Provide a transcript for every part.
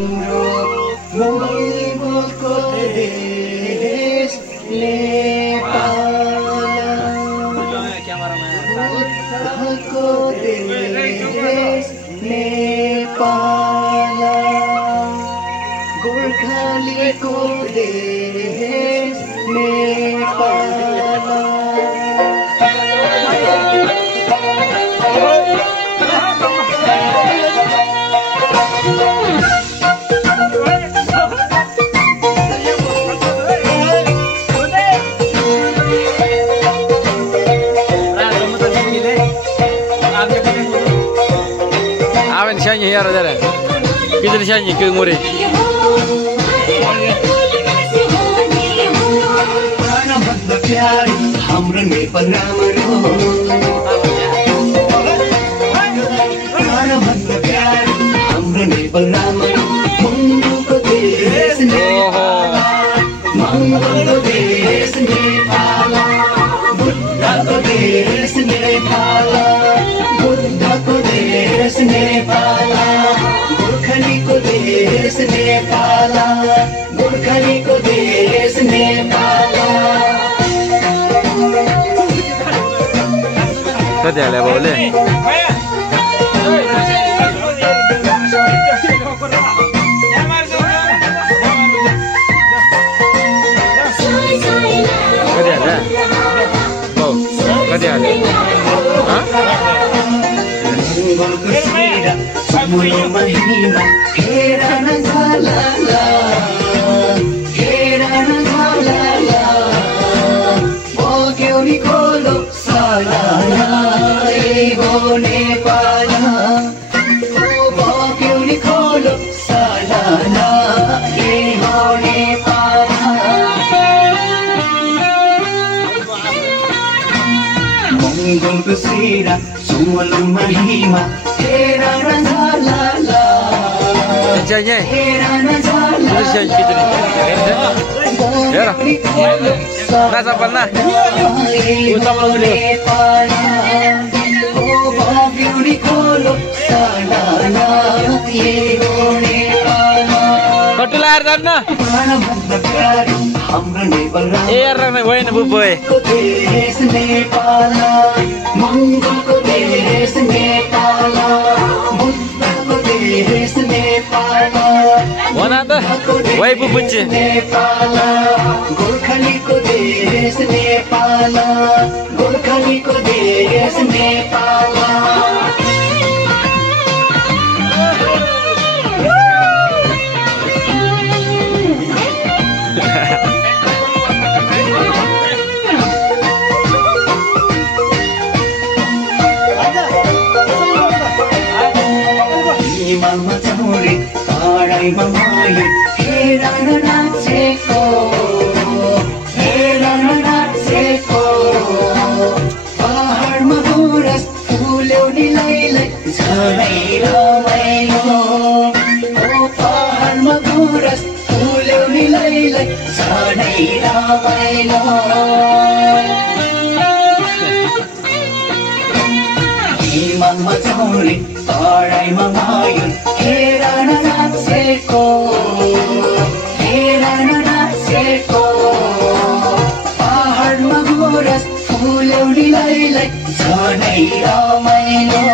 हाम्रो मङ्गलको देश नेपालको देश नेपाल गोर्खालीको देश Nepal Nyanyi ya Radara, kita nyanyi ke Muri. हाम्रो नेपाल राम्रो हाम्रो नेपाल राम्रो मङ्गलको देश नेपाल मङ्गलको देश नेपाल बुद्धको देश नेपाल बुद्धको देश नेपाल गोर्खालीको देश नेपाल गोर्खालीको देश Nepal Kata lah boleh. Kata lah. Oh, kata lah. Hah? Semua mahima, kerana zalala, kerana zalala, bogeu Nicolo salala. Nepal, oh bogeu Nicolo salala, Nepal. Mongolको सिरा सुमलु महिमा तेरा रंजाला Jangan. तेरा रंजाला Terus kita ni. Ya lah. Nak sampai nak. Utama dulu. Oh bogeu Nicolo salala, Nepal. Katular dan na. हाम्रो Nepal Rana boy na buboy. देश नेपाल मङ्गलको देश नेपाल बुद्धको देश Nepal Wana ta? Wai bubuche. Nepal गोर्खालीको देश नेपाल गोर्खालीको देश Nepal Mama Tori, Tarai Mamayu, Herana Natseko, Herana Natseko, Pahar Mahuras, Fuloni Laila, Zanai Ramailo, Oh Pahar Mahuras, Fuloni Laila, Zanai Ramailo. Mama Tori, Tarai Mamayu, Herana Natseko, Herana Natseko, Pahar Mahuras, Fuloni Laila, Zanai Ramailo,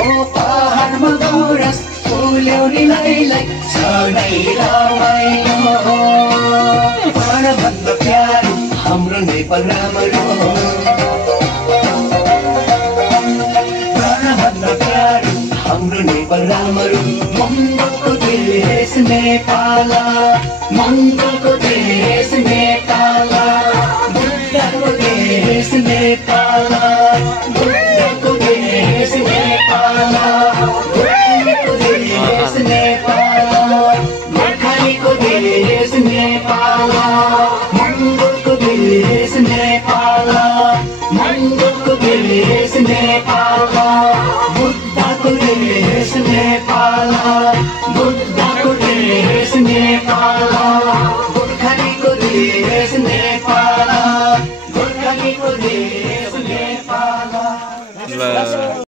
Oh Pahar Mahuras, Fuloni Laila, Zanai Ramailo. Para banda pyaro, hamro Nepal राम्रो हाम्रो नेपाल राम्रो मङ्गलको देश नेपाल मङ्गलको देश नेपाल बुद्धको देश नेपाल बुद्धको देश नेपाल